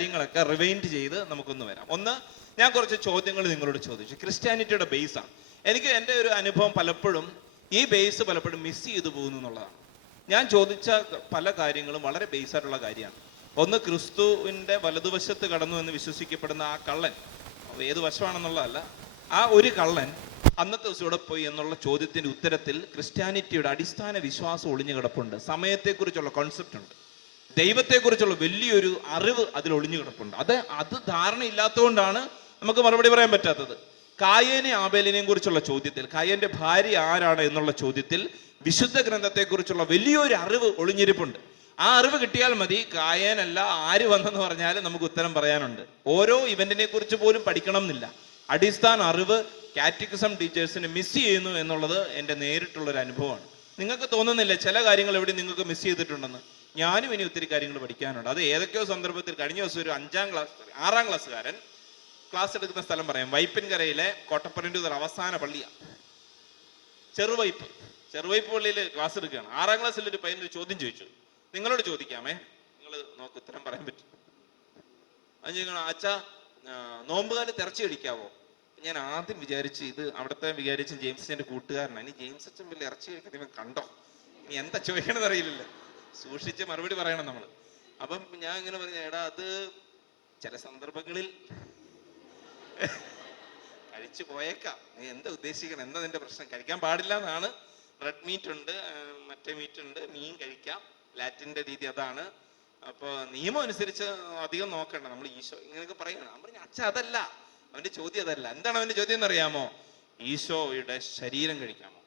കാര്യങ്ങളൊക്കെ റിവൈൻഡ് ചെയ്ത് നമുക്കൊന്ന് വരാം. ഒന്ന് ഞാൻ കുറച്ച് ചോദ്യങ്ങൾ നിങ്ങളോട് ചോദിച്ചു. ക്രിസ്ത്യാനിറ്റിയുടെ ബേസാണ് എനിക്ക് എന്റെ ഒരു അനുഭവം പലപ്പോഴും ഈ ബേസ് പലപ്പോഴും മിസ് ചെയ്തു പോകുന്നു എന്നുള്ളതാണ്. ഞാൻ ചോദിച്ച പല കാര്യങ്ങളും വളരെ ബേസായിട്ടുള്ള കാര്യമാണ്. ഒന്ന് ക്രിസ്തുവിന്റെ വലതുവശത്ത് കടന്നു എന്ന് വിശ്വസിക്കപ്പെടുന്ന ആ കള്ളൻ ഏത് വശമാണെന്നുള്ളതല്ല ആ ഒരു കള്ളൻ അന്നത്തെ ദിവസം ഇവിടെ പോയി എന്നുള്ള ചോദ്യത്തിന്റെ ഉത്തരത്തിൽ ക്രിസ്ത്യാനിറ്റിയുടെ അടിസ്ഥാന വിശ്വാസം ഒളിഞ്ഞു കിടപ്പുണ്ട്. സമയത്തെക്കുറിച്ചുള്ള കോൺസെപ്റ്റ് ഉണ്ട്. ദൈവത്തെക്കുറിച്ചുള്ള വലിയൊരു അറിവ് അതിൽ ഒളിഞ്ഞു കിടപ്പുണ്ട്. അത് അത് ധാരണ ഇല്ലാത്തതുകൊണ്ടാണ് നമുക്ക് മറുപടി പറയാൻ പറ്റാത്തത്. കായേനെ ആബേലിനെയും കുറിച്ചുള്ള ചോദ്യത്തിൽ കായേന്റെ ഭാര്യ ആരാണ് എന്നുള്ള ചോദ്യത്തിൽ വിശുദ്ധ ഗ്രന്ഥത്തെക്കുറിച്ചുള്ള വലിയൊരു അറിവ് ഒളിഞ്ഞിരിപ്പുണ്ട്. ആ അറിവ് കിട്ടിയാൽ മതി. കായനല്ല ആര് വന്നെന്ന് പറഞ്ഞാൽ നമുക്ക് ഉത്തരം പറയാനുണ്ട്. ഓരോ ഇവന്റിനെ കുറിച്ച് പോലും പഠിക്കണം എന്നില്ല. അടിസ്ഥാന അറിവ് കാറ്റിക്കിസം ടീച്ചേഴ്സിന് മിസ് ചെയ്യുന്നു എന്നുള്ളത് എന്റെ നേരിട്ടുള്ള ഒരു അനുഭവമാണ്. നിങ്ങൾക്ക് തോന്നുന്നില്ല ചില കാര്യങ്ങൾ എവിടെ നിങ്ങൾക്ക് മിസ് ചെയ്തിട്ടുണ്ടെന്ന്? ഞാനും ഇനി ഒത്തിരി കാര്യങ്ങൾ പഠിക്കാനുണ്ട്. അത് ഏതൊക്കെയോ സന്ദർഭത്തിൽ കഴിഞ്ഞ ദിവസം ഒരു അഞ്ചാം ക്ലാസ് ആറാം ക്ലാസ്സുകാരൻ ക്ലാസ് എടുക്കുന്ന സ്ഥലം പറയാം. വൈപ്പിൻകരയിലെ കോട്ടപ്പനന്റെ അവസാന പള്ളിയാണ് ചെറുവൈപ്പ്. ചെറുവൈപ്പ് പള്ളിയിൽ ക്ലാസ് എടുക്കുകയാണ്. ആറാം ക്ലാസ്സിൽ ഒരു പയ്യൻ ഒരു ചോദ്യം ചോദിച്ചു. നിങ്ങളോട് ചോദിക്കാമേ. നിങ്ങൾ നോക്ക് ഉത്തരം പറയാൻ പറ്റും. അത് ചോദിക്കണം അച്ഛാ നോമ്പുകാലത്ത് ഇറച്ചി കഴിക്കാവോ? ഞാൻ ആദ്യം വിചാരിച്ച് ഇത് അവിടുത്തെ വിചാരിച്ച ജെയിംസിന്റെ കൂട്ടുകാരനാണ് ഇനി ജെയിംസ് അച്ഛൻ വലിയ ഇറച്ചി കഴിക്കുന്ന കണ്ടോ? എന്താ ചോദിക്കണമെന്ന് അറിയില്ലല്ലോ. സൂക്ഷിച്ച് മറുപടി പറയണം നമ്മൾ അപ്പം ഞാൻ ഇങ്ങനെ പറഞ്ഞു എടാ അത് ചില സന്ദർഭങ്ങളിൽ കഴിച്ചു പോയേക്കാം. നീ എന്താ ഉദ്ദേശിക്കണം? എന്താ നിന്റെ പ്രശ്നം? കഴിക്കാൻ പാടില്ല എന്നാണ്. റെഡ് മീറ്റ് ഉണ്ട് മറ്റേ മീറ്റ് ഉണ്ട്. മീൻ കഴിക്കാം. ലാറ്റിന്റെ രീതി അതാണ്. അപ്പോൾ നിയമം അനുസരിച്ച് അധികം നോക്കണ്ട. നമ്മൾ ഈശോ ഇങ്ങനെയൊക്കെ പറയണം അവൻ പറഞ്ഞു അച്ഛ അതല്ല. അവന്റെ ചോദ്യം അതല്ല. എന്താണ് അവന്റെ ചോദ്യം എന്നറിയാമോ? ഈശോയുടെ ശരീരം കഴിക്കാമോ?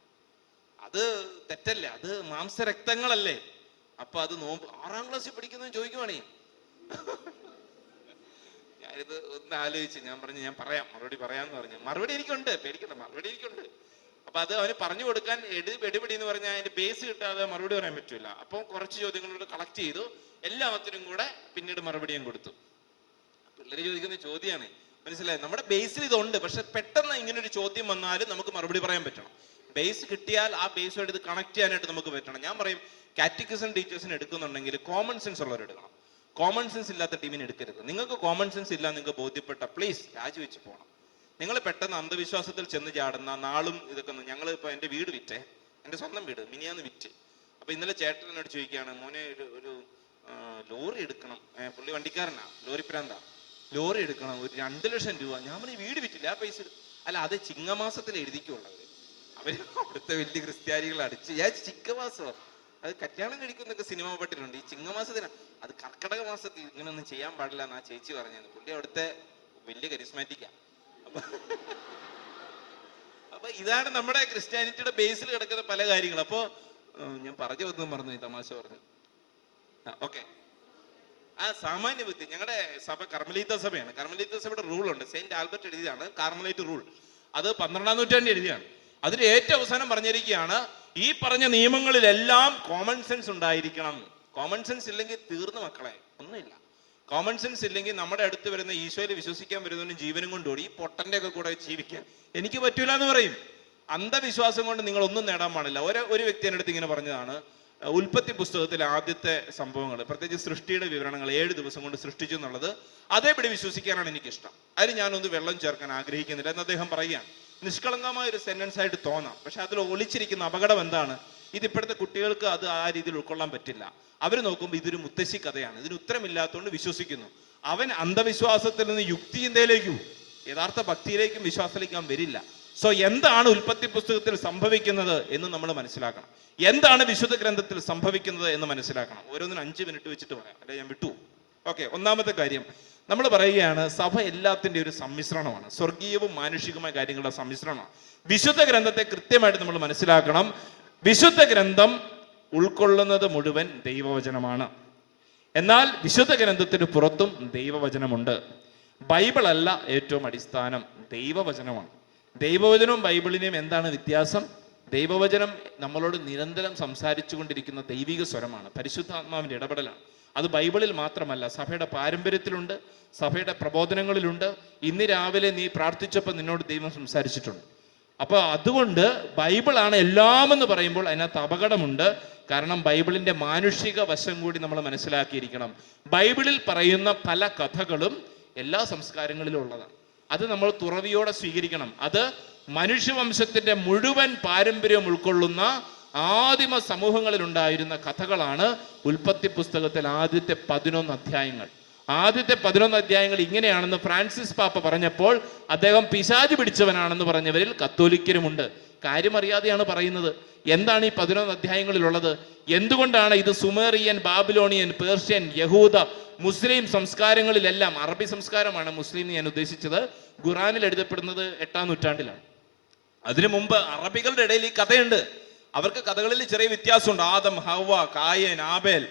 അത് തെറ്റല്ലേ. അത് മാംസരക്തങ്ങളല്ലേ. അപ്പൊ അത് നോമ്പ് ആറാം ക്ലാസ്സിൽ പഠിക്കുന്നത് ചോദിക്കുവാണേ. ഞാനിത് ഒന്ന് ആലോചിച്ച് ഞാൻ പറഞ്ഞു ഞാൻ പറയാം മറുപടി പറയാന്ന് പറഞ്ഞു. മറുപടി എനിക്കുണ്ട് പേടിക്കണ്ട മറുപടി എനിക്കുണ്ട്. അപ്പൊ അത് അവന് പറഞ്ഞു കൊടുക്കാൻ എടു എടുപിടി എന്ന് പറഞ്ഞാൽ അതിന്റെ ബേസ് കിട്ടാതെ മറുപടി പറയാൻ പറ്റില്ല അപ്പൊ കുറച്ച് ചോദ്യങ്ങളോട് കളക്ട് ചെയ്തു എല്ലാത്തിനും കൂടെ പിന്നീട് മറുപടി ഞാൻ കൊടുത്തു. പിള്ളേര് ചോദിക്കുന്ന ചോദ്യമാണ് മനസ്സിലായി? നമ്മുടെ ബേസിൽ ഇതുണ്ട് പക്ഷെ പെട്ടെന്ന് ഇങ്ങനെ ഒരു ചോദ്യം വന്നാലും നമുക്ക് മറുപടി പറയാൻ പറ്റണം. ബേസ് കിട്ടിയാൽ ആ ബേസുമായിട്ട് ഇത് കണക്ട് ചെയ്യാനായിട്ട് നമുക്ക് പറ്റണം. ഞാൻ പറയും കാറ്റഗറിസം ടീച്ചേഴ്സിന് എടുക്കുന്നുണ്ടെങ്കിൽ കോമൺ സെൻസ് ഉള്ളവർ എടുക്കണം. കോമൺ സെൻസ് ഇല്ലാത്ത ടീമിന് എടുക്കരുത്. നിങ്ങൾക്ക് കോമൺ സെൻസ് ഇല്ല നിങ്ങൾക്ക് ബോധ്യപ്പെട്ട പ്ലീസ് രാജിവെച്ച് പോകണം നിങ്ങൾ പെട്ടെന്ന് അന്ധവിശ്വാസത്തിൽ ചെന്ന് ചാടുന്ന നാളും ഇതൊക്കെ ഞങ്ങൾ ഇപ്പൊ എന്റെ വീട് വിറ്റേ. എന്റെ സ്വന്തം വീട് മിനിയാന്ന് വിറ്റ്. അപ്പൊ ഇന്നലെ ചേട്ടൻ എന്നോട് ചോദിക്കുകയാണ് മോനെ ഒരു ഒരു ലോറി എടുക്കണം. പുള്ളി വണ്ടിക്കാരനാ ലോറി പ്രാന്താ ലോറി എടുക്കണം ഒരു രണ്ട് ലക്ഷം രൂപ. ഞാൻ പറഞ്ഞു വീട് വിറ്റില്ല ആ പൈസ എടു-" അല്ല അത് ചിങ്ങമാസത്തിൽ എഴുതിക്കുള്ളൂ ഇവിടുത്തെ വലിയ ക്രിസ്ത്യാനികൾ അടിച്ച്. ഞാൻ ചിങ്ങമാസം? അത് കല്യാണം കഴിക്കുന്നൊക്കെ സിനിമ പട്ടിട്ടുണ്ട് ഈ ചിങ്ങമാസത്തിന് അത് കർക്കടക മാസത്തിൽ ഇങ്ങനൊന്നും ചെയ്യാൻ പാടില്ല എന്നാ ചേച്ചി പറഞ്ഞത്. പുള്ളി അവിടുത്തെ വലിയ കരിസ്മാറ്റിക്കാ അപ്പൊ അപ്പൊ ഇതാണ് നമ്മുടെ ക്രിസ്ത്യാനിറ്റിയുടെ ബേസിൽ കിടക്കുന്ന പല കാര്യങ്ങളും അപ്പോ ഞാൻ പറഞ്ഞു ഒന്നും പറഞ്ഞു തമാശ പറഞ്ഞു. ഓക്കെ. ആ സാമാന്യ ബുദ്ധി. ഞങ്ങളുടെ സഭ കർമ്മലീത്ത സഭയാണ്. കർമ്മലീത്ത സഭയുടെ റൂൾ ഉണ്ട്. സെയിന്റ് ആൽബർട്ട് എഴുതിയതാണ് കാർമലൈറ്റ് റൂൾ അത് പന്ത്രണ്ടാം നൂറ്റാണ്ട് എഴുതിയാണ്. അതിൽ ഏറ്റവും അവസാനം പറഞ്ഞിരിക്കുകയാണ് ഈ പറഞ്ഞ നിയമങ്ങളിലെല്ലാം കോമൺ സെൻസ് ഉണ്ടായിരിക്കണം. കോമൺ സെൻസ് ഇല്ലെങ്കിൽ തീർന്നു മക്കളെ ഒന്നുമില്ല. കോമൺ സെൻസ് ഇല്ലെങ്കിൽ നമ്മുടെ അടുത്ത് വരുന്ന ഈശോയിൽ വിശ്വസിക്കാൻ വരുന്നവനും ജീവനും കൊണ്ടുകൂടി ഈ പൊട്ടന്റെ ഒക്കെ കൂടെ ജീവിക്കാൻ എനിക്ക് പറ്റൂല എന്ന് പറയും. അന്ധവിശ്വാസം കൊണ്ട് നിങ്ങൾ ഒന്നും നേടാൻ പാടില്ല. ഒരു ഒരു വ്യക്തി എന്റെ അടുത്ത് ഇങ്ങനെ പറഞ്ഞതാണ് ഉൽപ്പത്തി പുസ്തകത്തിലെ ആദ്യത്തെ സംഭവങ്ങൾ പ്രത്യേകിച്ച് സൃഷ്ടിയുടെ വിവരണങ്ങൾ ഏഴ് ദിവസം കൊണ്ട് സൃഷ്ടിച്ചു എന്നുള്ളത് അതേപടി വിശ്വസിക്കാനാണ് എനിക്കിഷ്ടം. അതിന് ഞാനൊന്ന് വെള്ളം ചേർക്കാൻ ആഗ്രഹിക്കുന്നില്ല എന്ന് അദ്ദേഹം പറയുകയാണ്. നിഷ്കളങ്കമായ ഒരു സെന്റൻസ് ആയിട്ട് തോന്നാം. പക്ഷെ അതിൽ ഒളിച്ചിരിക്കുന്ന അപകടം എന്താണ്? ഇത് ഇപ്പോഴത്തെ കുട്ടികൾക്ക് അത് ആ രീതിയിൽ ഉൾക്കൊള്ളാൻ പറ്റില്ല. അവർ നോക്കുമ്പോൾ ഇതൊരു മുത്തശ്ശി കഥയാണ്. ഇതിന് ഉത്തരമില്ലാത്തതുകൊണ്ട് വിശ്വസിക്കുന്നു. അവൻ അന്ധവിശ്വാസത്തിൽ നിന്ന് യുക്തിചിന്തയിലേക്കും യഥാർത്ഥ ഭക്തിയിലേക്കും വിശ്വാസത്തിലേക്കും അവൻ വരില്ല. സോ എന്താണ് ഉൽപ്പത്തി പുസ്തകത്തിൽ സംഭവിക്കുന്നത് എന്ന് നമ്മൾ മനസ്സിലാക്കണം. എന്താണ് വിശുദ്ധ ഗ്രന്ഥത്തിൽ സംഭവിക്കുന്നത് എന്ന് മനസ്സിലാക്കണം. ഓരോന്നിനും അഞ്ച് മിനിറ്റ് വെച്ചിട്ട് പറയാം. അല്ലെ? ഞാൻ വിട്ടു. ഓക്കെ ഒന്നാമത്തെ കാര്യം. നമ്മൾ പറയുകയാണ് സഭ എല്ലാത്തിന്റെ ഒരു സമ്മിശ്രണമാണ്. സ്വർഗീയവും മാനുഷികവുമായ കാര്യങ്ങളുടെ സമ്മിശ്രണമാണ്. വിശുദ്ധ ഗ്രന്ഥത്തെ കൃത്യമായിട്ട് നമ്മൾ മനസ്സിലാക്കണം. വിശുദ്ധ ഗ്രന്ഥം ഉൾക്കൊള്ളുന്നത് മുഴുവൻ ദൈവവചനമാണ്. എന്നാൽ വിശുദ്ധ ഗ്രന്ഥത്തിന് പുറത്തും ദൈവവചനമുണ്ട്. ബൈബിൾ അല്ല ഏറ്റവും അടിസ്ഥാനം. ദൈവവചനമാണ്. ദൈവവചനവും ബൈബിളിനെയും എന്താണ് വ്യത്യാസം? ദൈവവചനം നമ്മളോട് നിരന്തരം സംസാരിച്ചു കൊണ്ടിരിക്കുന്ന ദൈവിക സ്വരമാണ്. പരിശുദ്ധാത്മാവിന്റെ ഇടപെടലാണ്. അത് ബൈബിളിൽ മാത്രമല്ല സഭയുടെ പാരമ്പര്യത്തിലുണ്ട് സഭയുടെ പ്രബോധനങ്ങളിലുണ്ട്. ഇന്ന് രാവിലെ നീ പ്രാർത്ഥിച്ചപ്പോൾ നിന്നോട് ദൈവം സംസാരിച്ചിട്ടുണ്ട്. അപ്പോൾ അതുകൊണ്ട് ബൈബിളാണ് എല്ലാമെന്ന് പറയുമ്പോൾ അതിനകത്ത് അപകടമുണ്ട്. കാരണം ബൈബിളിന്റെ മാനുഷിക വശം കൂടി നമ്മൾ മനസ്സിലാക്കിയിരിക്കണം. ബൈബിളിൽ പറയുന്ന പല കഥകളും എല്ലാ സംസ്കാരങ്ങളിലും ഉള്ളതാണ്. അത് നമ്മൾ തുറവിയോടെ സ്വീകരിക്കണം. അത് മനുഷ്യവംശത്തിന്റെ മുഴുവൻ പാരമ്പര്യം ഉൾക്കൊള്ളുന്ന ആദിമ സമൂഹങ്ങളിൽ ഉണ്ടായിരുന്ന കഥകളാണ് ഉൽപ്പത്തി പുസ്തകത്തിൽ ആദ്യത്തെ പതിനൊന്ന് അധ്യായങ്ങൾ. ആദ്യത്തെ പതിനൊന്ന് അധ്യായങ്ങൾ ഇങ്ങനെയാണെന്ന് ഫ്രാൻസിസ് പാപ്പ പറഞ്ഞപ്പോൾ അദ്ദേഹം പിശാജ് പിടിച്ചവനാണെന്ന് പറഞ്ഞവരിൽ കത്തോലിക്കരുമുണ്ട്. കാര്യമറിയാതെയാണ് പറയുന്നത്. എന്താണ് ഈ പതിനൊന്ന് അധ്യായങ്ങളിലുള്ളത്? എന്തുകൊണ്ടാണ് ഇത് സുമേറിയൻ ബാബിലോണിയൻ പേർഷ്യൻ യഹൂദ മുസ്ലിം സംസ്കാരങ്ങളിലെല്ലാം അറബി സംസ്കാരമാണ് മുസ്ലിം ഞാൻ ഉദ്ദേശിച്ചത് ഖുറാനിൽ എഴുതപ്പെടുന്നത് എട്ടാം നൂറ്റാണ്ടിലാണ്. അതിനു മുമ്പ് അറബികളുടെ ഇടയിൽ ഈ കഥയുണ്ട്. അവർക്ക് കഥകളിൽ ചെറിയ വ്യത്യാസമുണ്ട്. ആദം ഹവ കായൻ ആബേൽ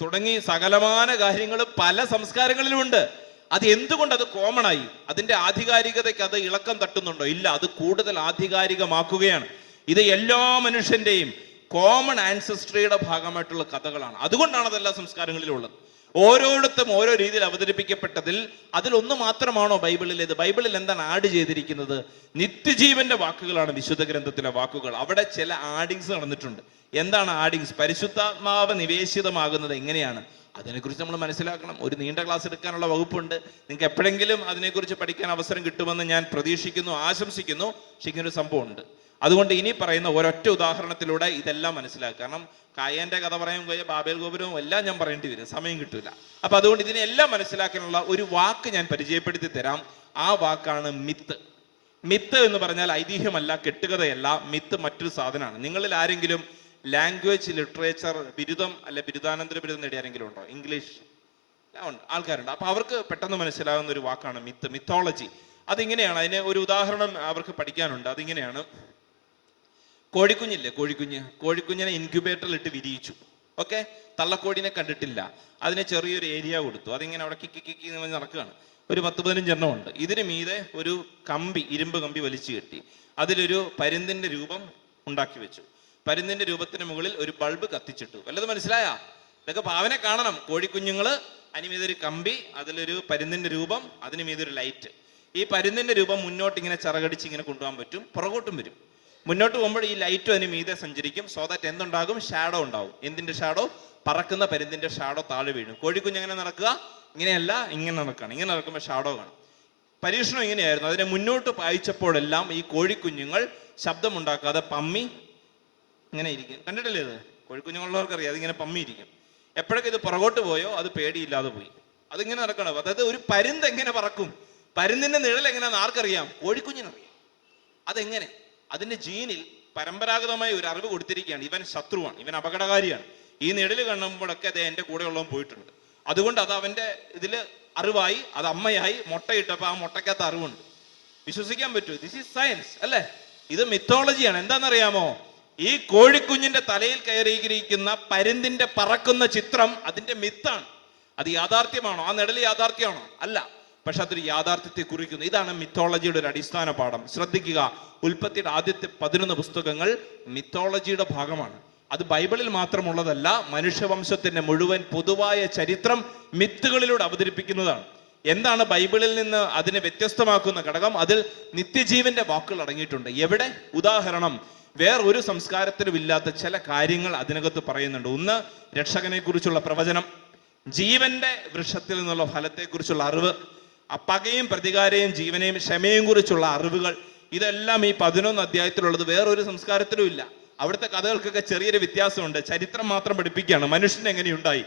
തുടങ്ങി സകലമാന കാര്യങ്ങൾ പല സംസ്കാരങ്ങളിലുമുണ്ട്. അത് എന്തുകൊണ്ട് അത് കോമൺ ആയി അതിന്റെ ആധികാരികതയ്ക്ക് അത് ഇളക്കം തട്ടുന്നുണ്ടോ? ഇല്ല അത് കൂടുതൽ ആധികാരികമാക്കുകയാണ്. ഇത് എല്ലാ മനുഷ്യന്റെയും കോമൺ ആൻസസ്ട്രിയുടെ ഭാഗമായിട്ടുള്ള കഥകളാണ്. അതുകൊണ്ടാണ് അതെല്ലാ എല്ലാ ഓരോരുത്തും ഓരോ രീതിയിൽ അവതരിപ്പിക്കപ്പെട്ടതിൽ അതിലൊന്ന് മാത്രമാണോ ബൈബിളിലേത്? ബൈബിളിൽ എന്താണ് ആഡ് ചെയ്തിരിക്കുന്നത്? നിത്യജീവന്റെ വാക്കുകളാണ് വിശുദ്ധ ഗ്രന്ഥത്തിലെ വാക്കുകൾ. അവിടെ ചില ആഡിങ്സ് നടന്നിട്ടുണ്ട്. എന്താണ് ആഡിങ്സ്? പരിശുദ്ധാത്മാവ് നിവേശിതമാകുന്നത് എങ്ങനെയാണ്? അതിനെക്കുറിച്ച് നമ്മൾ മനസ്സിലാക്കണം. ഒരു നീണ്ട ക്ലാസ് എടുക്കാനുള്ള വകുപ്പുണ്ട്. നിങ്ങൾക്ക് എപ്പോഴെങ്കിലും അതിനെക്കുറിച്ച് പഠിക്കാൻ അവസരം കിട്ടുമെന്ന് ഞാൻ പ്രതീക്ഷിക്കുന്നു ആശംസിക്കുന്നു. പക്ഷെ ഇങ്ങനൊരു സംഭവം ഉണ്ട് അതുകൊണ്ട് ഇനി പറയുന്ന ഒരൊറ്റ ഉദാഹരണത്തിലൂടെ ഇതെല്ലാം മനസ്സിലാക്കുക. കാരണം കായന്റെ കഥ പറയാൻ പോയ ബാബേൽ ഗോപുരവും എല്ലാം ഞാൻ പറയേണ്ടി വരും. സമയം കിട്ടില്ല അപ്പൊ അതുകൊണ്ട് ഇതിനെല്ലാം മനസ്സിലാക്കാനുള്ള ഒരു വാക്ക് ഞാൻ പരിചയപ്പെടുത്തി തരാം. ആ വാക്കാണ് മിത്ത്. മിത്ത് എന്ന് പറഞ്ഞാൽ ഐതിഹ്യമല്ല കെട്ടുകഥയല്ല. മിത്ത് മറ്റൊരു സാധനമാണ്. നിങ്ങളിൽ ആരെങ്കിലും ലാംഗ്വേജ് ലിറ്ററേച്ചർ ബിരുദം അല്ലെ ബിരുദാനന്തര ബിരുദം നേടിയ ആരെങ്കിലും ഉണ്ടോ? ഇംഗ്ലീഷ്. ആൾക്കാരുണ്ട്. അപ്പൊ അവർക്ക് പെട്ടെന്ന് മനസ്സിലാകുന്ന ഒരു വാക്കാണ് മിത്ത്. മിത്തോളജി. അതിങ്ങനെയാണ്. അതിന് ഒരു ഉദാഹരണം അവർക്ക് പഠിക്കാനുണ്ട്. അതിങ്ങനെയാണ്. കോഴിക്കുഞ്ഞില്ലേ? കോഴിക്കുഞ്ഞ്. കോഴിക്കുഞ്ഞിനെ ഇൻക്യുബേറ്ററിൽ ഇട്ട് വിരിയിച്ചു. ഓക്കെ? തള്ളക്കോടിനെ കണ്ടിട്ടില്ല. അതിന് ചെറിയൊരു ഏരിയ കൊടുത്തു. അതിങ്ങനെ അവിടെ കിക്കി കിക്കി എന്ന് നടക്കുകയാണ്. ഒരു പത്ത് പതിനഞ്ചെണ്ണം ഉണ്ട്. ഇതിന് മീതെ ഒരു കമ്പി ഇരുമ്പ് കമ്പി വലിച്ചു കെട്ടി. അതിലൊരു പരുന്തിന്റെ രൂപം ഉണ്ടാക്കി വെച്ചു. പരുന്തിന്റെ രൂപത്തിന് മുകളിൽ ഒരു ബൾബ് കത്തിച്ചിട്ടു. വല്ലത് മനസ്സിലായാ? ഇതൊക്കെ ഭാവനെ കാണണം. കോഴിക്കുഞ്ഞുങ്ങൾ അതിന് മീതെ ഒരു കമ്പി അതിലൊരു പരുന്തിന്റെ രൂപം അതിന് മീതെ ഒരു ലൈറ്റ്. ഈ പരുന്തിന്റെ രൂപം മുന്നോട്ട് ഇങ്ങനെ ചിറകടിച്ച് ഇങ്ങനെ കൊണ്ടുപോകാൻ പറ്റും. പുറകോട്ടും വരും. മുന്നോട്ട് പോകുമ്പോൾ ഈ ലൈറ്റ് അതിന് മീതെ സഞ്ചരിക്കും. So that എന്തുണ്ടാകും? ഷാഡോ ഉണ്ടാവും. എന്തിന്റെ ഷാഡോ പറക്കുന്ന പരുന്തിന്റെ ഷാഡോ താഴെ വീഴും. കോഴിക്കുഞ്ഞ് എങ്ങനെ നടക്കുക? ഇങ്ങനെയല്ല ഇങ്ങനെ നടക്കണം. ഇങ്ങനെ നടക്കുമ്പോൾ ഷാഡോ കാണും. പരീക്ഷണം ഇങ്ങനെയായിരുന്നു. അതിനെ മുന്നോട്ട് പായിച്ചപ്പോഴെല്ലാം ഈ കോഴിക്കുഞ്ഞുങ്ങൾ ശബ്ദമുണ്ടാക്കാതെ പമ്മി ഇങ്ങനെ ഇരിക്കും. കണ്ടിട്ടില്ലേ ഇത്? കോഴിക്കുഞ്ഞുങ്ങളുള്ളവർക്ക് അറിയാം അതിങ്ങനെ പമ്മി ഇരിക്കും. എപ്പോഴൊക്കെ ഇത് പുറകോട്ട് പോയോ അത് പേടിയില്ലാതെ പോയി. അതിങ്ങനെ നടക്കണം. അതായത് ഒരു പരുന്ത് എങ്ങനെ പറക്കും? പരുന്തിന്റെ നിഴൽ എങ്ങനെയാണെന്ന് ആർക്കറിയാം? കോഴിക്കുഞ്ഞിനറിയാം. അതെങ്ങനെ? അതിന്റെ ജീനിൽ പരമ്പരാഗതമായ ഒരു അറിവ് കൊടുത്തിരിക്കുകയാണ്. ഇവൻ ശത്രുവാണ്. ഇവൻ അപകടകാരിയാണ്. ഈ നിഴൽ കാണുമ്പോഴൊക്കെ അത് എന്റെ കൂടെ ഉള്ളവൻ പോയിട്ടുണ്ട്. അതുകൊണ്ട് അത് അവന്റെ ഇതിൽ അറിവായി അത് അമ്മയായി മുട്ടയിട്ടപ്പോ ആ മുട്ടയ്ക്കകത്ത് അറിവുണ്ട്. വിശ്വസിക്കാൻ പറ്റൂ ദിസ് ഈസ് സയൻസ് അല്ലേ? ഇത് മിത്തോളജിയാണ് എന്താണെന്നറിയാമോ? ഈ കോഴിക്കുഞ്ഞിന്റെ തലയിൽ കയറിയിരിക്കുന്ന പരുന്തിന്റെ പറക്കുന്ന ചിത്രം അതിന്റെ മിത്താണ് അത് യാഥാർത്ഥ്യമാണോ? ആ നിഴൽ യാഥാർത്ഥ്യമാണോ? അല്ല. പക്ഷെ അതൊരു യാഥാർത്ഥ്യത്തെ കുറിക്കുന്നു. ഇതാണ് മിത്തോളജിയുടെ ഒരു അടിസ്ഥാന പാഠം. ശ്രദ്ധിക്കുക ഉൽപ്പത്തിയുടെ ആദ്യത്തെ പതിനൊന്ന് പുസ്തകങ്ങൾ മിത്തോളജിയുടെ ഭാഗമാണ്. അത് ബൈബിളിൽ മാത്രമുള്ളതല്ല മനുഷ്യവംശത്തിന്റെ മുഴുവൻ പൊതുവായ ചരിത്രം മിത്തുകളിലൂടെ അവതരിപ്പിക്കുന്നതാണ്. എന്താണ് ബൈബിളിൽ നിന്ന് അതിനെ വ്യത്യസ്തമാക്കുന്ന ഘടകം? അതിൽ നിത്യജീവന്റെ വാക്കുകൾ അടങ്ങിയിട്ടുണ്ട്. എവിടെ? ഉദാഹരണം വേറെ ഒരു സംസ്കാരത്തിലും ഇല്ലാത്ത ചില കാര്യങ്ങൾ അതിനകത്ത് പറയുന്നുണ്ട്. ഒന്ന് രക്ഷകനെ കുറിച്ചുള്ള പ്രവചനം ജീവന്റെ വൃക്ഷത്തിൽ നിന്നുള്ള ഫലത്തെക്കുറിച്ചുള്ള അറിവ് പകയും പ്രതികാരയും ജീവനെയും ക്ഷമയും കുറിച്ചുള്ള അറിവുകൾ ഇതെല്ലാം ഈ പതിനൊന്ന് അധ്യായത്തിലുള്ളത്. വേറൊരു സംസ്കാരത്തിലും ഇല്ല. അവിടുത്തെ കഥകൾക്കൊക്കെ ചെറിയൊരു വ്യത്യാസമുണ്ട്. ചരിത്രം മാത്രം പഠിപ്പിക്കുകയാണ്. മനുഷ്യൻ എങ്ങനെയുണ്ടായി?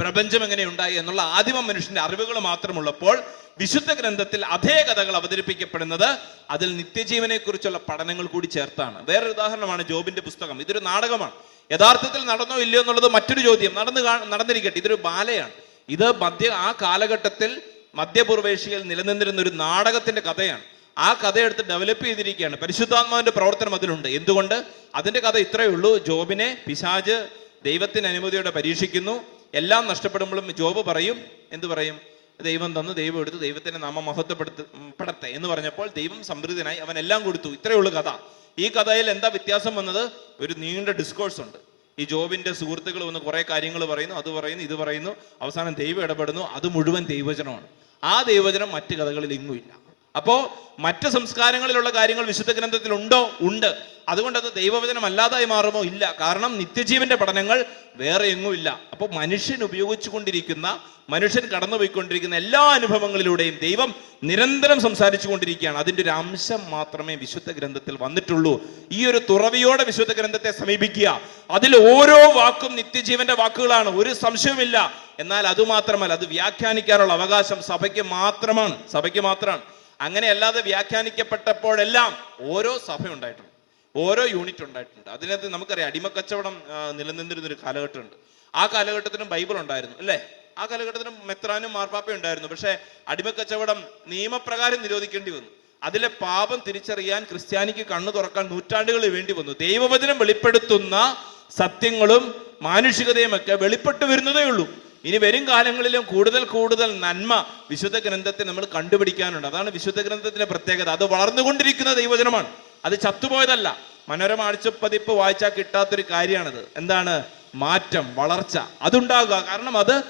പ്രപഞ്ചം എങ്ങനെയുണ്ടായി എന്നുള്ള ആദിമ മനുഷ്യന്റെ അറിവുകൾ മാത്രമുള്ളപ്പോൾ വിശുദ്ധ ഗ്രന്ഥത്തിൽ അതേ കഥകൾ അവതരിപ്പിക്കപ്പെടുന്നത് അതിൽ നിത്യജീവനെ കുറിച്ചുള്ള പഠനങ്ങൾ കൂടി ചേർത്താണ്. വേറൊരു ഉദാഹരണമാണ് ജോബിന്റെ പുസ്തകം. ഇതൊരു നാടകമാണ്. യഥാർത്ഥത്തിൽ നടന്നോ ഇല്ലയോ എന്നുള്ളത് മറ്റൊരു ചോദ്യം. നടന്നു നടന്നിരിക്കട്ടെ. ഇതൊരു ബാലയാണ്. ഇത് മധ്യ ആ കാലഘട്ടത്തിൽ മധ്യപൂർവേഷ്യയിൽ നിലനിന്നിരുന്ന ഒരു നാടകത്തിന്റെ കഥയാണ്. ആ കഥ എടുത്ത് ഡെവലപ്പ് ചെയ്തിരിക്കുകയാണ്. പരിശുദ്ധാത്മാവിന്റെ പ്രവർത്തനം അതിലുണ്ട്. എന്തുകൊണ്ട്? അതിന്റെ കഥ ഇത്രയേ ഉള്ളൂ. ജോബിനെ പിശാജ് ദൈവത്തിന് അനുമതിയോടെ പരീക്ഷിക്കുന്നു. എല്ലാം നഷ്ടപ്പെടുമ്പോഴും ജോബ് പറയും. എന്ത് പറയും? ദൈവം തന്നു ദൈവം എടുത്തു ദൈവത്തിന്റെ നാമം മഹത്വപ്പെടുത്ത പെടട്ടെ എന്ന് പറഞ്ഞപ്പോൾ ദൈവം സമൃദ്ധനായി അവൻ എല്ലാം കൊടുത്തു. ഇത്രയേ ഉള്ളൂ കഥ. ഈ കഥയിൽ എന്താ വ്യത്യാസം വന്നത്? ഒരു നീണ്ട ഡിസ്കോഴ്സ് ഉണ്ട്. ഈ ജോബിന്റെ സുഹൃത്തുക്കൾ വന്ന് കുറെ കാര്യങ്ങൾ പറയുന്നു അത് പറയുന്നു ഇത് പറയുന്നു. അവസാനം ദൈവം ഇടപെടുന്നു. അത് മുഴുവൻ ദൈവചനമാണ് ആ ദൈവചനം മറ്റു കഥകളിൽ എങ്ങും ഇല്ല അപ്പോ മറ്റ് സംസ്കാരങ്ങളിലുള്ള കാര്യങ്ങൾ വിശുദ്ധ ഗ്രന്ഥത്തിൽ ഉണ്ടോ? ഉണ്ട്. അതുകൊണ്ട് അത് ദൈവവചനം അല്ലാതായി മാറുമോ? ഇല്ല. കാരണം നിത്യജീവന്റെ പഠനങ്ങൾ വേറെ എങ്ങുമില്ല അപ്പോൾ മനുഷ്യൻ ഉപയോഗിച്ചുകൊണ്ടിരിക്കുന്ന മനുഷ്യൻ കടന്നുപോയിക്കൊണ്ടിരിക്കുന്ന എല്ലാ അനുഭവങ്ങളിലൂടെയും ദൈവം നിരന്തരം സംസാരിച്ചു കൊണ്ടിരിക്കുകയാണ്. അതിന്റെ ഒരു അംശം മാത്രമേ വിശുദ്ധ ഗ്രന്ഥത്തിൽ വന്നിട്ടുള്ളൂ. ഈ ഒരു തുറവിയോടെ വിശുദ്ധ ഗ്രന്ഥത്തെ സമീപിക്കുക. അതിൽ ഓരോ വാക്കും നിത്യജീവന്റെ വാക്കുകളാണ്. ഒരു സംശയവുമില്ല. എന്നാൽ അതുമാത്രമല്ല അത് വ്യാഖ്യാനിക്കാനുള്ള അവകാശം സഭയ്ക്ക് മാത്രമാണ്. സഭയ്ക്ക് മാത്രമാണ്. അങ്ങനെ അല്ലാതെ വ്യാഖ്യാനിക്കപ്പെട്ടപ്പോഴെല്ലാം ഓരോ സഭ ഉണ്ടായിട്ടുണ്ട് ഓരോ യൂണിറ്റ് ഉണ്ടായിട്ടുണ്ട്. അതിനകത്ത് നമുക്കറിയാം അടിമക്കച്ചവടം നിലനിന്നിരുന്ന ഒരു കാലഘട്ടമുണ്ട്. ആ കാലഘട്ടത്തിനും ബൈബിൾ ഉണ്ടായിരുന്നു അല്ലേ? ആ കാലഘട്ടത്തിനും മെത്രാനും മാർപ്പാപ്പയും ഉണ്ടായിരുന്നു. പക്ഷേ അടിമക്കച്ചവടം നിയമപ്രകാരം നിരോധിക്കേണ്ടി വന്നു. അതിലെ പാപം തിരിച്ചറിയാൻ ക്രിസ്ത്യാനിക്ക് കണ്ണു തുറക്കാൻ നൂറ്റാണ്ടുകൾ വേണ്ടി വന്നു. ദൈവവചനം വെളിപ്പെടുത്തുന്ന സത്യങ്ങളും മാനുഷികതയും ഒക്കെ വെളിപ്പെട്ടു വരുന്നതേ ഉള്ളൂ. ഇനി വരും കാലങ്ങളിലും കൂടുതൽ കൂടുതൽ നന്മ വിശുദ്ധ ഗ്രന്ഥത്തെ നമ്മൾ കണ്ടുപിടിക്കാനുണ്ട്. അതാണ് വിശുദ്ധ ഗ്രന്ഥത്തിന്റെ പ്രത്യേകത. അത് വളർന്നുകൊണ്ടിരിക്കുന്ന ദൈവജനമാണ്. അത് ചത്തുപോയതല്ല. മനോരമ ആഴ്ചപ്പതിപ്പ് വായിച്ചാൽ കിട്ടാത്തൊരു കാര്യമാണിത്. എന്താണ്? മാറ്റം വളർച്ച. അതുണ്ടാകുക. കാരണം അത്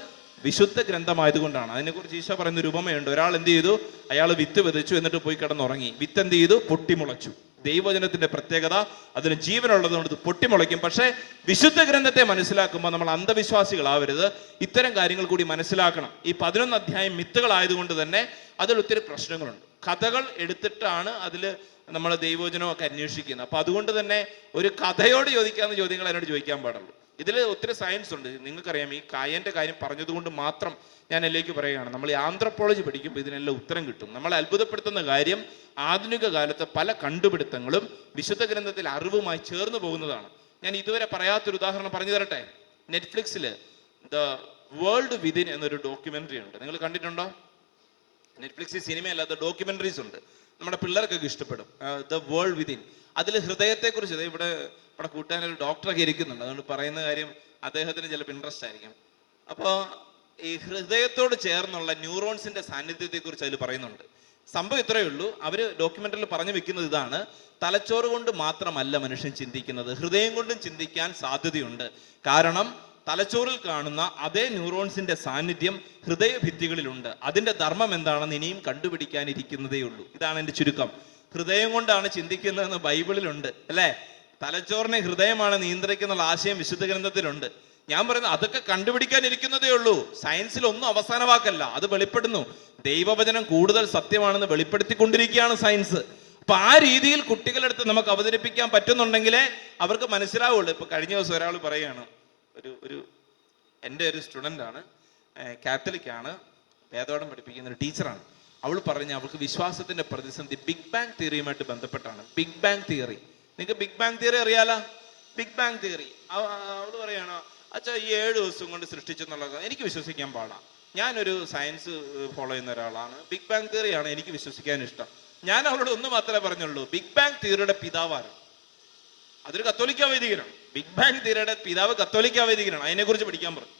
വിശുദ്ധ ഗ്രന്ഥമായതുകൊണ്ടാണ്. അതിനെക്കുറിച്ച് ഈശോ പറയുന്ന ഒരു ഉപമയുണ്ട്. ഒരാൾ എന്ത് ചെയ്തു? അയാൾ വിത്ത് വിതച്ചു എന്നിട്ട് പോയി കിടന്നുറങ്ങി. വിത്ത് എന്ത് ചെയ്തു? പൊട്ടിമുളച്ചു. ദൈവജനത്തിന്റെ പ്രത്യേകത അതിന് ജീവനുള്ളത് കൊണ്ട് പൊട്ടിമുളയ്ക്കും. പക്ഷേ വിശുദ്ധ ഗ്രന്ഥത്തെ മനസ്സിലാക്കുമ്പോൾ നമ്മൾ അന്ധവിശ്വാസികളാവരുത്. ഇത്തരം കാര്യങ്ങൾ കൂടി മനസ്സിലാക്കണം. ഈ പതിനൊന്ന് അധ്യായം മിത്തുകളായതുകൊണ്ട് തന്നെ അതിൽ ഒത്തിരി പ്രശ്നങ്ങളുണ്ട്. കഥകൾ എടുത്തിട്ടാണ് അതിൽ നമ്മൾ ദൈവോചനമൊക്കെ അന്വേഷിക്കുന്നത്. അപ്പൊ അതുകൊണ്ട് തന്നെ ഒരു കഥയോട് ചോദിക്കാവുന്ന ചോദ്യങ്ങൾ എന്നോട് ചോദിക്കാൻ പാടുള്ളൂ. ഇതിൽ ഒത്തിരി സയൻസ് ഉണ്ട്. നിങ്ങൾക്കറിയാം ഈ കായന്റെ കാര്യം പറഞ്ഞതുകൊണ്ട് മാത്രം ഞാൻ അതിലേക്ക് പറയുകയാണ്. നമ്മൾ ഈ ആന്ത്രപ്പോളജി പഠിക്കുമ്പോൾ ഇതിനെല്ലാം ഉത്തരം കിട്ടും. നമ്മളെ അത്ഭുതപ്പെടുത്തുന്ന കാര്യം ആധുനിക കാലത്തെ പല കണ്ടുപിടുത്തങ്ങളും വിശുദ്ധ ഗ്രന്ഥത്തിൽ അറിവുമായി ചേർന്ന് പോകുന്നതാണ്. ഞാൻ ഇതുവരെ പറയാത്തൊരു ഉദാഹരണം പറഞ്ഞു തരട്ടെ? നെറ്റ്ഫ്ലിക്സിൽ ദ വേൾഡ് വിതിൻ എന്നൊരു ഡോക്യുമെന്ററി ഉണ്ട്. നിങ്ങൾ കണ്ടിട്ടുണ്ടോ? നെറ്റ്ഫ്ലിക്സിൽ സിനിമയല്ലാത്ത ഡോക്യുമെന്ററീസ് ഉണ്ട്. നമ്മുടെ പിള്ളേർക്കൊക്കെ ഇഷ്ടപ്പെടും. The world within. അതിൽ ഹൃദയത്തെക്കുറിച്ച് ഇവിടെ നമ്മുടെ കൂട്ടാനൊരു ഒരു ഡോക്ടറൊക്കെ ഇരിക്കുന്നുണ്ട്. അതുകൊണ്ട് പറയുന്ന കാര്യം അദ്ദേഹത്തിന് ചിലപ്പോൾ ഇൻട്രസ്റ്റ് ആയിരിക്കും. അപ്പോൾ ഈ ഹൃദയത്തോട് ചേർന്നുള്ള ന്യൂറോൺസിന്റെ സാന്നിധ്യത്തെക്കുറിച്ച് അതിൽ പറയുന്നുണ്ട്. സംഭവം ഇത്രയേ ഉള്ളൂ. അവർ ഡോക്യുമെന്ററിൽ പറഞ്ഞു വെക്കുന്നത് ഇതാണ്. തലച്ചോറ് കൊണ്ട് മാത്രമല്ല മനുഷ്യൻ ചിന്തിക്കുന്നത്. ഹൃദയം കൊണ്ടും ചിന്തിക്കാൻ സാധ്യതയുണ്ട്. കാരണം തലച്ചോറിൽ കാണുന്ന അതേ ന്യൂറോൺസിന്റെ സാന്നിധ്യം ഹൃദയഭിത്തികളിലുണ്ട്. അതിന്റെ ധർമ്മം എന്താണെന്ന് ഇനിയും കണ്ടുപിടിക്കാനിരിക്കുന്നതേ ഉള്ളൂ. ഇതാണ് എന്റെ ചുരുക്കം. ഹൃദയം കൊണ്ടാണ് ചിന്തിക്കുന്നതെന്ന് ബൈബിളിലുണ്ട്. അല്ലേ? തലച്ചോറിനെ ഹൃദയമാണ് നിയന്ത്രിക്കുന്നുള്ള ആശയം വിശുദ്ധ ഗ്രന്ഥത്തിലുണ്ട്. ഞാൻ പറയുന്നത് അതൊക്കെ കണ്ടുപിടിക്കാൻ ഇരിക്കുന്നതേ ഉള്ളൂ. സയൻസിൽ ഒന്നും അവസാന വാക്കല്ല അത് വെളിപ്പെടുന്നു. ദൈവവചനം കൂടുതൽ സത്യമാണെന്ന് വെളിപ്പെടുത്തിക്കൊണ്ടിരിക്കുകയാണ് സയൻസ്. അപ്പൊ ആ രീതിയിൽ കുട്ടികളെടുത്ത് നമുക്ക് അവതരിപ്പിക്കാൻ പറ്റുന്നുണ്ടെങ്കിലേ അവർക്ക് മനസ്സിലാവുള്ളൂ. ഇപ്പൊ കഴിഞ്ഞ ദിവസം ഒരാൾ പറയുകയാണ്. ഒരു ഒരു എന്റെ ഒരു സ്റ്റുഡന്റ് ആണ്. കാത്തലിക് ആണ്. വേദോടം പഠിപ്പിക്കുന്ന ഒരു ടീച്ചറാണ് അവൾ പറഞ്ഞ അവൾക്ക് വിശ്വാസത്തിന്റെ പ്രതിസന്ധി ബിഗ് ബാങ് തിയറിയുമായിട്ട് ബന്ധപ്പെട്ടാണ്. ബിഗ് ബാങ് തിയറി നിങ്ങൾക്ക് ബിഗ് ബാങ് തിയറി അറിയാലോ? ബിഗ് ബാങ് തിയറി അവൾ പറയണോ അച്ഛാ ഈ ഏഴ് ദിവസം കൊണ്ട് സൃഷ്ടിച്ചെന്നുള്ളത് എനിക്ക് വിശ്വസിക്കാൻ പാടാം. ഞാനൊരു സയൻസ് ഫോളോ ചെയ്യുന്ന ഒരാളാണ്. ബിഗ് ബാങ് തിയറിയാണ് എനിക്ക് വിശ്വസിക്കാൻ ഇഷ്ടം. ഞാൻ അവളോട് ഒന്ന് മാത്രമേ പറഞ്ഞുള്ളൂ ബിഗ് ബാങ് തിയറിയുടെ പിതാവാണ് അതൊരു കത്തോലിക്ക വൈദികനാണ്. ബിഗ് ബാങ് തിയറിയുടെ പിതാവ് കത്തോലിക്ക വൈദികനാണ്. അതിനെക്കുറിച്ച് പഠിക്കാൻ പറഞ്ഞു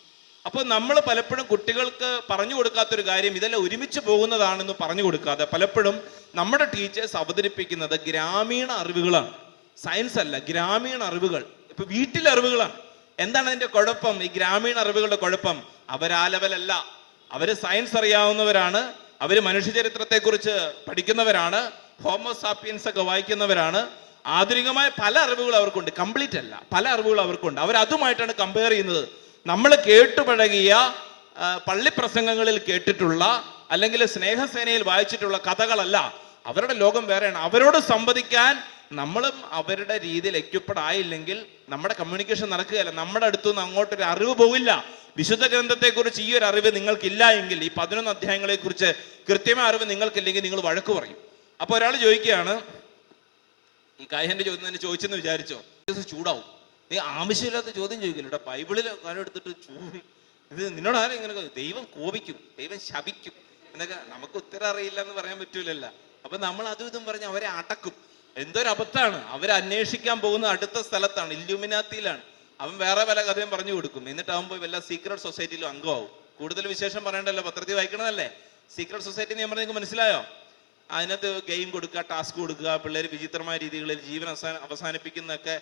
അപ്പോൾ നമ്മൾ പലപ്പോഴും കുട്ടികൾക്ക് പറഞ്ഞു കൊടുക്കാത്തൊരു കാര്യം ഇതെല്ലാം ഒരുമിച്ച് പോകുന്നതാണെന്ന് പറഞ്ഞു കൊടുക്കാതെ പലപ്പോഴും നമ്മുടെ ടീച്ചേഴ്സ് അവതരിപ്പിക്കുന്നത് ഗ്രാമീണ അറിവുകളാണ്. സയൻസ് അല്ല ഗ്രാമീണ അറിവുകൾ. ഇപ്പൊ വീട്ടിലെ അറിവുകളാണ്. എന്താണ് അതിന്റെ കുഴപ്പം? ഈ ഗ്രാമീണ അറിവുകളുടെ കുഴപ്പം. അവരാലവലല്ല അവർ സയൻസ് അറിയാവുന്നവരാണ്. അവർ മനുഷ്യചരിത്രത്തെക്കുറിച്ച് പഠിക്കുന്നവരാണ്. ഹോമോസാപ്പിയൻസ് ഒക്കെ വായിക്കുന്നവരാണ്. ആധുനികമായ പല അറിവുകൾ അവർക്കുണ്ട്. കംപ്ലീറ്റ് അല്ല. പല അറിവുകൾ അവർക്കുണ്ട്. അവർ അതുമായിട്ടാണ് കമ്പയർ ചെയ്യുന്നത്. നമ്മൾ കേട്ടുപഴകിയ പള്ളിപ്രസംഗങ്ങളിൽ കേട്ടിട്ടുള്ള അല്ലെങ്കിൽ സ്നേഹസേനയിൽ വായിച്ചിട്ടുള്ള കഥകളല്ല. അവരുടെ ലോകം വേറെയാണ്. അവരോട് സംവദിക്കാൻ നമ്മളും അവരുടെ രീതിയിൽ എക്യുപ്പഡ് ആയില്ലെങ്കിൽ നമ്മുടെ കമ്മ്യൂണിക്കേഷൻ നടക്കുകയല്ല. നമ്മുടെ അടുത്തുനിന്ന് അങ്ങോട്ടൊരു അറിവ് പോവില്ല. വിശുദ്ധ ഗ്രന്ഥത്തെക്കുറിച്ച് ഈ ഒരു അറിവ് നിങ്ങൾക്കില്ല എങ്കിൽ ഈ പതിനൊന്ന് അധ്യായങ്ങളെ കുറിച്ച് കൃത്യമായ അറിവ് നിങ്ങൾക്കില്ലെങ്കിൽ നിങ്ങൾ വഴക്ക് പറയും. അപ്പൊ ഒരാൾ ചോദിക്കുകയാണ് ഈ കായന്റെ ചോദ്യം തന്നെ ചോദിച്ചെന്ന് വിചാരിച്ചോ? ചൂടാവും. നീ ആവശ്യമില്ലാത്ത ചോദ്യം ചോദിക്കില്ല? ഇവിടെ ബൈബിളിൽ കാലം എടുത്തിട്ട് ചൂടി. ഇത് നിന്നോട് ആരും ഇങ്ങനെ ദൈവം കോപിക്കും ദൈവം ശപിക്കും. എന്നൊക്കെ നമുക്ക് ഉത്തരം അറിയില്ല എന്ന് പറയാൻ പറ്റൂലല്ല. അപ്പൊ നമ്മൾ അതും ഇതും പറഞ്ഞ് അവരെ അടക്കും. എന്തൊരു അബദ്ധമാണ് അവരെ അന്വേഷിക്കാൻ പോകുന്ന അടുത്ത സ്ഥലത്താണ് ഇല്യൂമിനാത്തിയിലാണ് അവൻ വേറെ പല കഥയും പറഞ്ഞു കൊടുക്കും. എന്നിട്ട് അവൻ പോയി വല്ല സീക്രട്ട് സൊസൈറ്റിയിലും അംഗമാവും. കൂടുതൽ വിശേഷം പറയണ്ടല്ലോ? പത്രത്തിൽ വായിക്കണതല്ലേ? സീക്രട്ട് സൊസൈറ്റി ഞാൻ പറഞ്ഞു മനസ്സിലായോ? അതിനകത്ത് ഗെയിം കൊടുക്കുക ടാസ്ക് കൊടുക്കുക പിള്ളേർ വിചിത്രമായ രീതികളിൽ ജീവൻ അവസാന അവസാനിപ്പിക്കുന്നതൊക്കെ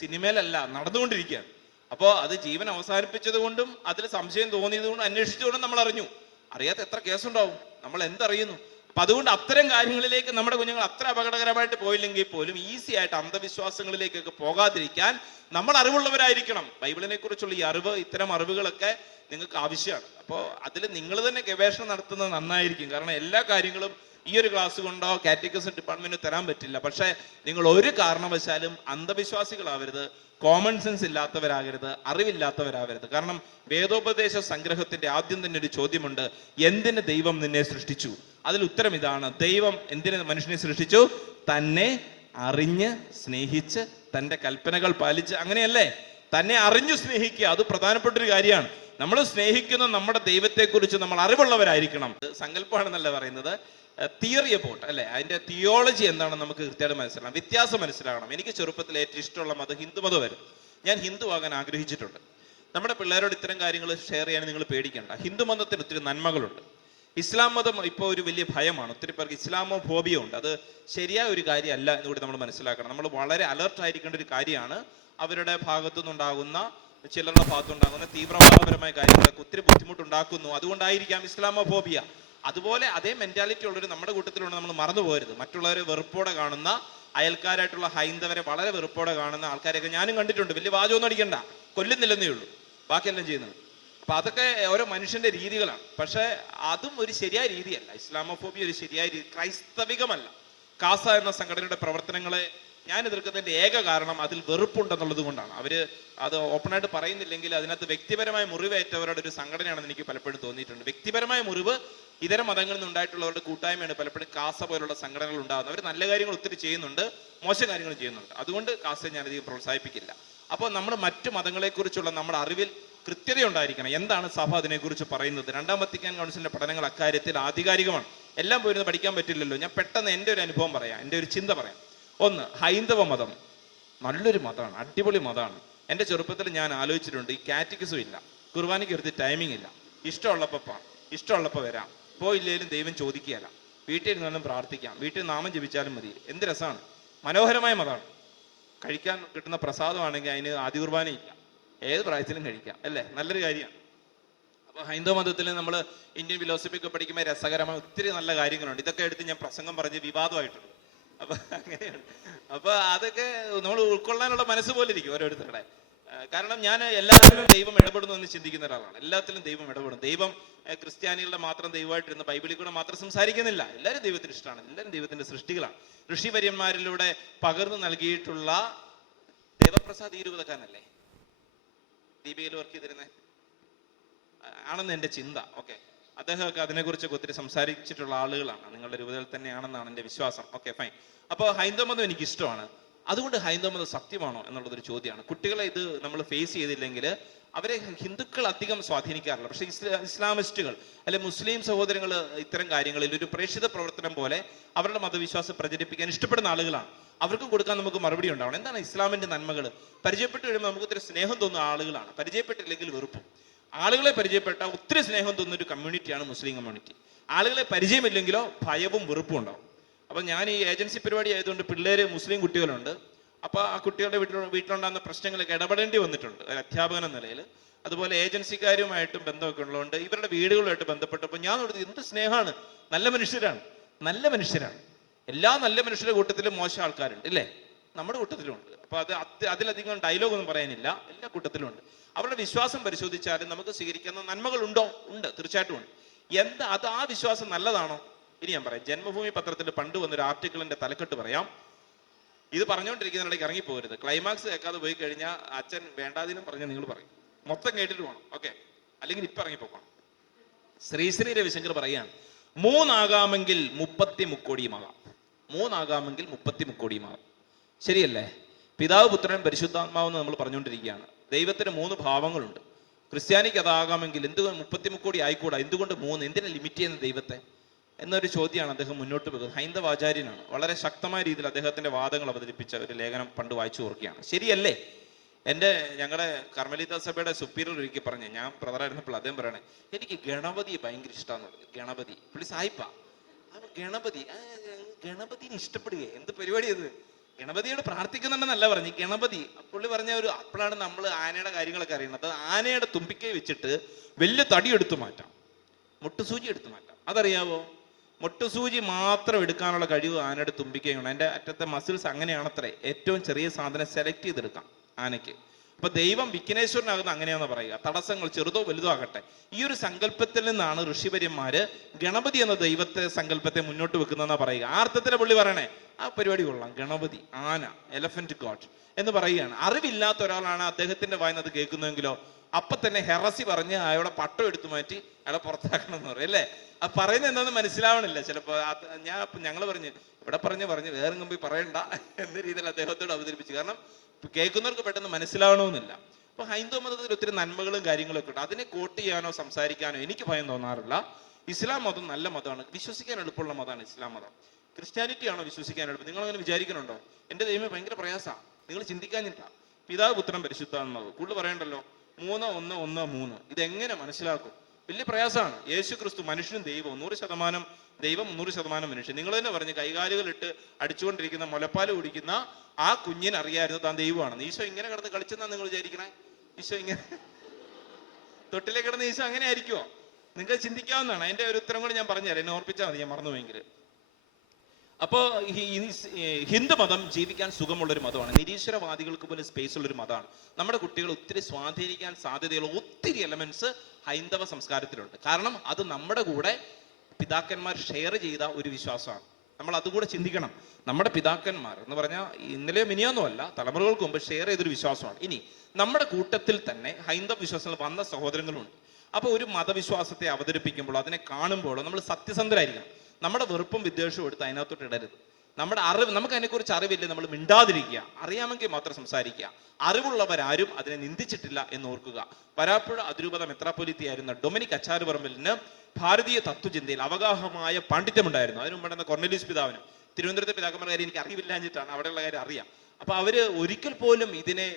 സിനിമയിലല്ല നടന്നുകൊണ്ടിരിക്കുകയാണ്. അപ്പോൾ അത് ജീവൻ അവസാനിപ്പിച്ചത് കൊണ്ടും അതിൽ സംശയം തോന്നിയത് കൊണ്ടും അന്വേഷിച്ചുകൊണ്ടും നമ്മൾ അറിഞ്ഞു. അറിയാത്ത എത്ര കേസുണ്ടാവും നമ്മൾ എന്തറിയുന്നു അപ്പൊ അതുകൊണ്ട് അത്തരം കാര്യങ്ങളിലേക്ക് നമ്മുടെ കുഞ്ഞുങ്ങൾ അത്ര അപകടകരമായിട്ട് പോയില്ലെങ്കിൽ പോലും ഈസി ആയിട്ട് അന്ധവിശ്വാസങ്ങളിലേക്കൊക്കെ പോകാതിരിക്കാൻ നമ്മൾ അറിവുള്ളവരായിരിക്കണം. ബൈബിളിനെ കുറിച്ചുള്ള ഈ അറിവ് ഇത്തരം അറിവുകളൊക്കെ നിങ്ങൾക്ക് ആവശ്യമാണ്. അപ്പോൾ അതിൽ നിങ്ങൾ തന്നെ ഗവേഷണം നടത്തുന്നത് നന്നായിരിക്കും. കാരണം എല്ലാ കാര്യങ്ങളും ഈ ഒരു ക്ലാസ് കൊണ്ടോ കാറ്റഗറിസം ഡിപ്പാർട്ട്മെന്റ് തരാൻ പറ്റില്ല. പക്ഷേ നിങ്ങൾ ഒരു കാരണവശാലും അന്ധവിശ്വാസികളാവരുത് കോമൺ സെൻസ് ഇല്ലാത്തവരാകരുത് അറിവില്ലാത്തവരാകരുത് കാരണം വേദോപദേശ സംഗ്രഹത്തിന്റെ ആദ്യം തന്നെ ഒരു ചോദ്യമുണ്ട് എന്തിന് ദൈവം നിന്നെ സൃഷ്ടിച്ചു? അതിൽ ഉത്തരം ഇതാണ് ദൈവം എന്തിനെ മനുഷ്യനെ സൃഷ്ടിച്ചു? തന്നെ അറിഞ്ഞ് സ്നേഹിച്ച് തന്റെ കൽപ്പനകൾ പാലിച്ച് അങ്ങനെയല്ലേ? തന്നെ അറിഞ്ഞു സ്നേഹിക്കുക അത് പ്രധാനപ്പെട്ട ഒരു കാര്യമാണ്. നമ്മൾ സ്നേഹിക്കുന്ന നമ്മുടെ ദൈവത്തെക്കുറിച്ച് നമ്മൾ അറിവുള്ളവരായിരിക്കണം. സങ്കല്പമാണെന്നല്ല പറയുന്നത്? തിയറി അബൌട്ട് അല്ലെ? അതിന്റെ തിയോളജി എന്താണെന്ന് നമുക്ക് കൃത്യമായിട്ട് മനസ്സിലാക്കണം. വ്യത്യാസം മനസ്സിലാകണം എനിക്ക് ചെറുപ്പത്തിൽ ഏറ്റവും ഇഷ്ടമുള്ള മതം ഹിന്ദു മതമായിരുന്നു ഞാൻ ഹിന്ദു ആകാൻ ആഗ്രഹിച്ചിട്ടുണ്ട്. നമ്മുടെ പിള്ളേരോട് ഇത്തരം കാര്യങ്ങൾ ഷെയർ ചെയ്യാൻ നിങ്ങൾ പേടിക്കേണ്ട. ഹിന്ദു മതത്തിന് ഒത്തിരി നന്മകളുണ്ട്. ഇസ്ലാം മതം ഇപ്പോൾ ഒരു വലിയ ഭയമാണ്. ഒത്തിരി പേർക്ക് ഇസ്ലാമോ ഫോബിയോ ഉണ്ട്. അത് ശരിയായ ഒരു കാര്യമല്ല എന്ന് കൂടി നമ്മൾ മനസ്സിലാക്കണം. നമ്മൾ വളരെ അലർട്ട് ആയിരിക്കേണ്ട ഒരു കാര്യമാണ്. അവരുടെ ഭാഗത്തു നിന്നുണ്ടാകുന്ന ചിലരുടെ ഭാഗത്തുണ്ടാകുന്ന തീവ്രവാദപരമായ കാര്യങ്ങളൊക്കെ ഒത്തിരി ബുദ്ധിമുട്ടുണ്ടാക്കുന്നു. അതുകൊണ്ടായിരിക്കാം ഇസ്ലാമോ ഫോബിയ അതുപോലെ അതേ മെന്റാലിറ്റി ഉള്ളൊരു നമ്മുടെ കൂട്ടത്തിലുണ്ട്. നമ്മൾ മറന്നു പോകരുത്. മറ്റുള്ളവരെ വെറുപ്പോടെ കാണുന്ന അയൽക്കാരായിട്ടുള്ള ഹൈന്ദവരെ വളരെ വെറുപ്പോടെ കാണുന്ന ആൾക്കാരെയൊക്കെ ഞാനും കണ്ടിട്ടുണ്ട്. വലിയ വാചകമൊന്നും അടിക്കണ്ട. കൊല്ലുന്നില്ലെന്നേ ഉള്ളൂ. ബാക്കിയെല്ലാം ചെയ്യുന്നത്. അപ്പൊ അതൊക്കെ ഓരോ മനുഷ്യന്റെ രീതികളാണ്. പക്ഷെ അതും ഒരു ശരിയായ രീതിയല്ല. ഇസ്ലാമോഫോബിയ ഒരു ശരിയായ രീതി ക്രൈസ്തവികമല്ല. കാസ എന്ന സംഘടനയുടെ പ്രവർത്തനങ്ങളെ ഞാൻ എതിർക്കുന്നതിന്റെ ഏക കാരണം അതിൽ വെറുപ്പുണ്ടെന്നുള്ളത് കൊണ്ടാണ്. അവർ അത് ഓപ്പണായിട്ട് പറയുന്നില്ലെങ്കിൽ അതിനകത്ത് വ്യക്തിപരമായ മുറിവേറ്റവരുടെ ഒരു സംഘടനയാണെന്ന് എനിക്ക് പലപ്പോഴും തോന്നിയിട്ടുണ്ട്. വ്യക്തിപരമായ മുറിവ് ഇതര മതങ്ങളിൽ നിന്ന് ഉണ്ടായിട്ടുള്ളവരുടെ കൂട്ടായ്മയാണ് പലപ്പോഴും കാസ പോലുള്ള സംഘടനകൾ ഉണ്ടാകുന്നത്. അവർ നല്ല കാര്യങ്ങൾ ഒത്തിരി ചെയ്യുന്നുണ്ട് മോശം കാര്യങ്ങൾ ചെയ്യുന്നുണ്ട്. അതുകൊണ്ട് കാസയെ ഞാനധികം പ്രോത്സാഹിപ്പിക്കില്ല. അപ്പോൾ നമ്മൾ മറ്റു മതങ്ങളെക്കുറിച്ചുള്ള നമ്മുടെ അറിവിൽ കൃത്യത ഉണ്ടായിരിക്കണം എന്താണ് സഭ അതിനെക്കുറിച്ച് പറയുന്നത്? രണ്ടാം വത്തിക്കാൻ കൗൺസിലിന്റെ പഠനങ്ങൾ അക്കാര്യത്തിൽ ആധികാരികമാണ്. എല്ലാം പോയിരുന്ന് പഠിക്കാൻ പറ്റില്ലല്ലോ. ഞാൻ പെട്ടെന്ന് എന്റെ ഒരു അനുഭവം പറയാം. എന്റെ ഒരു ചിന്ത പറയാം. ഒന്ന് ഹൈന്ദവ മതം. നല്ലൊരു മതമാണ്. അടിപൊളി മതമാണ്. എന്റെ ചെറുപ്പത്തിൽ ഞാൻ ആലോചിച്ചിട്ടുണ്ട് ഈ കാറ്റഗിസും ഇല്ല. കുർബാനയ്ക്ക് എടുത്ത് ടൈമിംഗ് ഇല്ല. ഇഷ്ടമുള്ളപ്പോൾ പാ ഇഷ്ടമുള്ളപ്പോൾ വരാം. പോയില്ലേലും ദൈവം ചോദിക്കുകയല്ല. വീട്ടിൽ ഇരുന്നാലും പ്രാർത്ഥിക്കാം. വീട്ടിൽ നാമം ജപിച്ചാലും മതി. എന്ത് രസമാണ്. മനോഹരമായ മതമാണ്. കഴിക്കാൻ കിട്ടുന്ന പ്രസാദമാണെങ്കിൽ അതിന് ആദ്യ കുർബാനയില്ല. ഏത് പ്രായത്തിലും കഴിക്കാം അല്ലേ? നല്ലൊരു കാര്യമാണ് അപ്പോൾ ഹൈന്ദവ മതത്തിൽ നമ്മൾ ഇന്ത്യൻ ഫിലോസഫി ഒക്കെ പഠിക്കുമ്പോൾ രസകരമായ ഒത്തിരി നല്ല കാര്യങ്ങളുണ്ട്. ഇതൊക്കെ എടുത്ത് ഞാൻ പ്രസംഗം പറഞ്ഞ് വിവാദമായിട്ടുണ്ട്. അപ്പൊ അങ്ങനെയാണ്. അപ്പൊ അതൊക്കെ നമ്മൾ ഉൾക്കൊള്ളാനുള്ള മനസ്സ് പോലെ ഇരിക്കും ഓരോരുത്തരുടെ. കാരണം ഞാൻ എല്ലാത്തിലും ദൈവം ഇടപെടുന്നു എന്ന് ചിന്തിക്കുന്ന ഒരാളാണ്. എല്ലാത്തിലും ദൈവം ഇടപെടും ദൈവം ക്രിസ്ത്യാനികളുടെ മാത്രം ദൈവമായിട്ടിരുന്ന ബൈബിളിൽ കൂടെ മാത്രം സംസാരിക്കുന്നില്ല. എല്ലാവരും ദൈവത്തിന് ഇഷ്ടമാണ്. എല്ലാവരും ദൈവത്തിന്റെ സൃഷ്ടികളാണ്. ഋഷിവര്യന്മാരിലൂടെ പകർന്നു നൽകിയിട്ടുള്ള ദേവപ്രസാദ് ഇരുപതക്കാരനല്ലേ ദീപികയിൽ വർക്ക് ചെയ്തിരുന്നേ? ആണെന്ന് എന്റെ ചിന്ത. ഓക്കെ അദ്ദേഹമൊക്കെ അതിനെക്കുറിച്ചൊക്കെ ഒത്തിരി സംസാരിച്ചിട്ടുള്ള ആളുകളാണ്. നിങ്ങളുടെ രൂപതയിൽ തന്നെയാണെന്നാണ് എന്റെ വിശ്വാസം. ഓക്കെ ഫൈൻ അപ്പോൾ ഹൈന്ദവ മതം എനിക്ക് ഇഷ്ടമാണ് അതുകൊണ്ട് ഹൈന്ദവ മതം സത്യമാണോ എന്നുള്ളതൊരു ചോദ്യമാണ്. കുട്ടികളെ ഇത് നമ്മൾ ഫേസ് ചെയ്തില്ലെങ്കിൽ അവരെ ഹിന്ദുക്കൾ അധികം സ്വാധീനിക്കാറില്ല. പക്ഷേ ഇസ്ലാ ഇസ്ലാമിസ്റ്റുകൾ അല്ലെ മുസ്ലിം സഹോദരങ്ങൾ ഇത്തരം കാര്യങ്ങളിൽ ഒരു പ്രേക്ഷിത പ്രവർത്തനം പോലെ അവരുടെ മതവിശ്വാസം പ്രചരിപ്പിക്കാൻ ഇഷ്ടപ്പെടുന്ന ആളുകളാണ്. അവർക്കും കൊടുക്കാൻ നമുക്ക് മറുപടി ഉണ്ടാവണം. എന്താണ് ഇസ്ലാമിന്റെ നന്മകൾ? പരിചയപ്പെട്ട് കഴിയുമ്പോൾ നമുക്ക് ഒത്തിരി സ്നേഹം തോന്നുന്ന ആളുകളാണ്. പരിചയപ്പെട്ടില്ലെങ്കിൽ വെറുപ്പ്. ആളുകളെ പരിചയപ്പെട്ട ഒത്തിരി സ്നേഹം തോന്നുന്ന ഒരു കമ്മ്യൂണിറ്റിയാണ് മുസ്ലിം കമ്മ്യൂണിറ്റി ആളുകളെ പരിചയമില്ലെങ്കിലോ ഭയവും വെറുപ്പും ഉണ്ടാവും. അപ്പൊ ഞാൻ ഈ ഏജൻസി പരിപാടി ആയതുകൊണ്ട് പിള്ളേര് മുസ്ലിം കുട്ടികളുണ്ട്. അപ്പൊ ആ കുട്ടികളുടെ വീട്ടിൽ വീട്ടിലുണ്ടാകുന്ന പ്രശ്നങ്ങളൊക്കെ ഇടപെടേണ്ടി വന്നിട്ടുണ്ട്. ഒരു അധ്യാപകൻ എന്ന നിലയിൽ. അതുപോലെ ഏജൻസിക്കാരുമായിട്ടും ബന്ധമൊക്കെ ഉള്ളതുകൊണ്ട് ഇവരുടെ വീടുകളുമായിട്ട് ബന്ധപ്പെട്ടപ്പോൾ ഞാൻ നോക്കുന്നത് എന്ത് സ്നേഹമാണ്. നല്ല മനുഷ്യരാണ്. നല്ല മനുഷ്യരാണ്. എല്ലാ നല്ല മനുഷ്യരുടെ കൂട്ടത്തിലും മോശം ആൾക്കാരുണ്ട് അല്ലേ നമ്മുടെ കൂട്ടത്തിലുണ്ട് അപ്പൊ അത് അത് അതിലധികം ഡയലോഗ് ഒന്നും പറയാനില്ല എല്ലാ കൂട്ടത്തിലും ഉണ്ട് അവരുടെ വിശ്വാസം പരിശോധിച്ചാലും നമുക്ക് സ്വീകരിക്കുന്ന നന്മകളുണ്ടോ ഉണ്ട്? തീർച്ചയായിട്ടും ഉണ്ട്. എന്താ അത് ആ വിശ്വാസം നല്ലതാണോ? ഇനി ഞാൻ പറയാം. ജന്മഭൂമി പത്രത്തിൽ പണ്ട് വന്നൊരു ആർട്ടിക്കിളിന്റെ തലക്കെട്ട് പറയാം. ഇത് പറഞ്ഞുകൊണ്ടിരിക്കുന്നതിനിടയ്ക്ക് ഇറങ്ങി പോകരുത് ക്ലൈമാക്സ് കേൾക്കാതെ പോയി കഴിഞ്ഞാൽ അച്ഛൻ വേണ്ടാതിനും പറഞ്ഞ് നിങ്ങൾ പറയും. മൊത്തം കേട്ടിട്ട് പോകണം ഓക്കെ? അല്ലെങ്കിൽ ഇപ്പൊ ഇറങ്ങി പോകണം ശ്രീശ്രീ രവിശങ്കർ പറയാണ് മൂന്നാകാമെങ്കിൽ മുപ്പത്തി മുക്കോടിയുമാകാം മൂന്നാകാമെങ്കിൽ മുപ്പത്തി മുക്കോടിയുമാകും ശരിയല്ലേ? പിതാവ് പുത്രൻ പരിശുദ്ധാത്മാവെന്ന് നമ്മൾ പറഞ്ഞുകൊണ്ടിരിക്കുകയാണ്. ദൈവത്തിന് മൂന്ന് ഭാവങ്ങളുണ്ട്. ക്രിസ്ത്യാനിക്ക് അതാകാമെങ്കിൽ എന്തുകൊണ്ട് മുപ്പത്തി മുക്കോടി ആയിക്കൂടാ? എന്തുകൊണ്ട് മൂന്ന്? എന്തിനാ ലിമിറ്റ് ചെയ്യുന്ന ദൈവത്തെ? എന്നൊരു ചോദ്യമാണ് അദ്ദേഹം മുന്നോട്ട് വെക്കുന്നത് ഹൈന്ദവ ആചാര്യനാണ് വളരെ ശക്തമായ രീതിയിൽ അദ്ദേഹത്തിന്റെ വാദങ്ങൾ അവതരിപ്പിച്ച ഒരു ലേഖനം പണ്ട് വായിച്ചു ഓർക്കുകയാണ്. ശരിയല്ലേ? എന്റെ ഞങ്ങളുടെ കർമ്മലീത സഭയുടെ സുപ്പീരിയർ ഒരിക്കൽ പറഞ്ഞു ഞാൻ ബ്രദറായിരുന്നപ്പോൾ അദ്ദേഹം പറയണേ എനിക്ക് ഗണപതി ഭയങ്കര ഇഷ്ടമാണ് പറഞ്ഞു. ഗണപതി. പുള്ളി സായിപ്പ. ഗണപതി ഗണപതിനെ ഇഷ്ടപ്പെടുക. എന്ത് പരിപാടി അത് ഗണപതിയോട് പ്രാർത്ഥിക്കുന്നുണ്ടെന്നല്ല പറഞ്ഞു. ഗണപതി പുള്ളി പറഞ്ഞ ഒരു അപ്പോഴാണ് നമ്മൾ ആനയുടെ കാര്യങ്ങളൊക്കെ അറിയുന്നത്. ആനയുടെ തുമ്പിക്കൈ വെച്ചിട്ട് വലിയ തടി എടുത്തു മാറ്റാം. മുട്ടുസൂചി എടുത്തു മാറ്റാം. അതറിയാവോ? മുട്ടുസൂചി മാത്രം എടുക്കാനുള്ള കഴിവ് ആനയുടെ തുമ്പിക്കൈ ഉണ്ട് അതിന്റെ അറ്റത്തെ മസിൽസ് അങ്ങനെയാണത്രേ. ഏറ്റവും ചെറിയ സാധനം സെലക്ട് ചെയ്തെടുക്കാം ആനയ്ക്ക്. അപ്പൊ ദൈവം വിഘ്നേശ്വരനാകുന്ന അങ്ങനെയാന്ന് പറയുക. തടസ്സങ്ങൾ ചെറുതോ വലുതോ ആകട്ടെ. ഈ ഒരു സങ്കല്പത്തിൽ നിന്നാണ് ഋഷിവര്യന്മാര് ഗണപതി എന്ന ദൈവത്തെ സങ്കല്പത്തെ മുന്നോട്ട് വെക്കുന്നതെന്നാ പറയുക. ആ അർത്ഥത്തിലെ പുള്ളി പറയണേ. ആ പരിപാടി കൊള്ളാം. ഗണപതി ആന എലഫന്റ് ഗോഡ് എന്ന് പറയുകയാണ്. അറിവില്ലാത്ത ഒരാളാണ് അദ്ദേഹത്തിന്റെ വായന അത് കേൾക്കുന്നതെങ്കിലോ അപ്പൊ തന്നെ ഹെറസി പറഞ്ഞ് അയാളെ പട്ടം എടുത്തു മാറ്റി അയാളെ പുറത്താക്കണം എന്ന് പറയും അല്ലേ? ആ പറയുന്നത് എന്താന്ന് മനസ്സിലാവണില്ല. ചിലപ്പോ ഞാൻ ഞങ്ങൾ പറഞ്ഞു ഇവിടെ പറഞ്ഞ് പറഞ്ഞ് വേറെ പോയി പറയണ്ട എന്ന രീതിയിൽ അദ്ദേഹത്തോട് അവതരിപ്പിച്ചു. കാരണം കേൾക്കുന്നവർക്ക് പെട്ടെന്ന് മനസ്സിലാവണമെന്നില്ല. അപ്പൊ ഹൈന്ദവ മതത്തിൽ ഒത്തിരി നന്മകളും കാര്യങ്ങളും ഒക്കെ ഉണ്ട്. അതിനെ കോട്ട് ചെയ്യാനോ സംസാരിക്കാനോ എനിക്ക് ഭയം തോന്നാറില്ല. ഇസ്ലാം മതം നല്ല മതമാണ്. വിശ്വസിക്കാൻ എളുപ്പമുള്ള മതമാണ് ഇസ്ലാം മതം. ക്രിസ്ത്യാനിറ്റി ആണോ വിശ്വസിക്കാൻ എളുപ്പം? നിങ്ങൾ അങ്ങനെ വിചാരിക്കണുണ്ടോ എന്റെ ദൈവം ഭയങ്കര പ്രയാസമാണ് നിങ്ങൾ ചിന്തിക്കാഞ്ഞിട്ടാ. പിതാവ് പുത്രൻ പരിശുദ്ധാത്മാവ്. കൂടുതൽ പറയണ്ടല്ലോ? മൂന്ന് ഒന്ന് ഒന്ന് മൂന്ന്. ഇതെങ്ങനെ മനസ്സിലാക്കും? വലിയ പ്രയാസമാണ്. യേശു ക്രിസ്തു മനുഷ്യനും ദൈവവും. നൂറ് ശതമാനം ദൈവം നൂറ് ശതമാനം മനുഷ്യൻ. നിങ്ങൾ തന്നെ പറഞ്ഞ് കൈകാലുകൾ ഇട്ട് അടിച്ചുകൊണ്ടിരിക്കുന്ന മുലപ്പാൽ കുടിക്കുന്ന ആ കുഞ്ഞിന് അറിയായിരുന്നു താൻ ദൈവമാണെന്ന് ഈശോ ഇങ്ങനെ കിടന്ന് കളിച്ചെന്നാ നിങ്ങൾ വിചാരിക്കണേ? ഈശോ ഇങ്ങനെ തൊട്ടിലെ കിടന്ന് ഈശോ അങ്ങനെ ആയിരിക്കുമോ നിങ്ങൾ ചിന്തിക്കാവുന്നതാണ്. അതിന്റെ ഒരു ഉത്തരം കൂടി ഞാൻ പറഞ്ഞുതരാം. എന്നെ ഓർപ്പിച്ചാൽ മതി ഞാൻ മറന്നുപോയെങ്കിൽ അപ്പോ ഹിന്ദു മതം ജീവിക്കാൻ സുഖമുള്ളൊരു മതമാണ്. നിരീശ്വരവാദികൾക്ക് പോലും സ്പേസ് ഉള്ളൊരു മതമാണ്. നമ്മുടെ കുട്ടികൾ ഒത്തിരി സ്വാധീനിക്കാൻ സാധ്യതയുള്ള ഒത്തിരി എലമെന്റ്സ് ഹൈന്ദവ സംസ്കാരത്തിലുണ്ട്. കാരണം അത് നമ്മുടെ കൂടെ പിതാക്കന്മാർ ഷെയർ ചെയ്ത ഒരു വിശ്വാസമാണ്. നമ്മൾ അതുകൂടെ ചിന്തിക്കണം. നമ്മുടെ പിതാക്കന്മാർ എന്ന് പറഞ്ഞാൽ ഇന്നലെ മിനിയൊന്നുമല്ല തലമുറകൾക്ക് മുമ്പ് ഷെയർ ചെയ്തൊരു വിശ്വാസമാണ്. ഇനി നമ്മുടെ കൂട്ടത്തിൽ തന്നെ ഹൈന്ദവ വിശ്വാസങ്ങൾ വന്ന സഹോദരങ്ങളുണ്ട്. അപ്പോൾ ഒരു മതവിശ്വാസത്തെ അവതരിപ്പിക്കുമ്പോൾ അതിനെ കാണുമ്പോൾ നമ്മൾ സത്യസന്ധരായിരിക്കണം. നമ്മുടെ വെറുപ്പും വിദ്വേഷവും എടുത്ത് അതിനകത്തോട്ട് ഇടരുത്. നമ്മുടെ അറിവ് നമുക്ക് അതിനെക്കുറിച്ച് അറിവില്ല? നമ്മൾ മിണ്ടാതിരിക്കുക. അറിയാമെങ്കിൽ മാത്രം സംസാരിക്കുക. അറിവുള്ളവരാരും അതിനെ നിന്ദിച്ചിട്ടില്ല എന്ന് ഓർക്കുക. വരാപ്പുഴ അതിരൂപത മെത്രാപ്പൊലിത്തിയായിരുന്ന ഡൊമിനിക് അച്ചാരുപറമ്പലിന് ഭാരതീയ തത്വചിന്തയിൽ അവഗാഹമായ പാണ്ഡിത്യമുണ്ടായിരുന്നു. അതിനു മുമ്പ് കൊർണലീസ് പിതാവിനും തിരുവനന്തപുരത്തെ പിതാക്കന്മാരുടെ കാര്യം എനിക്ക് എന്നിട്ടാണ് അവിടെയുള്ള കാര്യം അറിയാം. അപ്പൊ അവർ ഒരിക്കൽ പോലും ഇതിനെ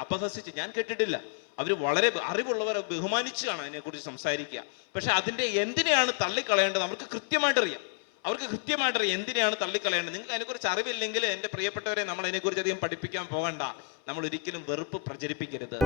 അപഹസിച്ച് ഞാൻ കേട്ടിട്ടില്ല. അവർ വളരെ അറിവുള്ളവരെ ബഹുമാനിച്ചാണ് അതിനെക്കുറിച്ച് സംസാരിക്കുക. പക്ഷെ അതിന്റെ എന്തിനെയാണ് തള്ളിക്കളയേണ്ടത്? നമുക്ക് കൃത്യമായിട്ട് അറിയാം അവർക്ക് കൃത്യമായിട്ട് എന്തിനാണ് തള്ളിക്കളയേണ്ടത്. നിങ്ങൾക്ക് അതിനെക്കുറിച്ച് അറിവില്ലെങ്കിൽ എന്റെ പ്രിയപ്പെട്ടവരെ നമ്മൾ അതിനെക്കുറിച്ച് അധികം പഠിപ്പിക്കാൻ പോകണ്ട. നമ്മൾ ഒരിക്കലും വെറുപ്പ് പ്രചരിപ്പിക്കരുത്.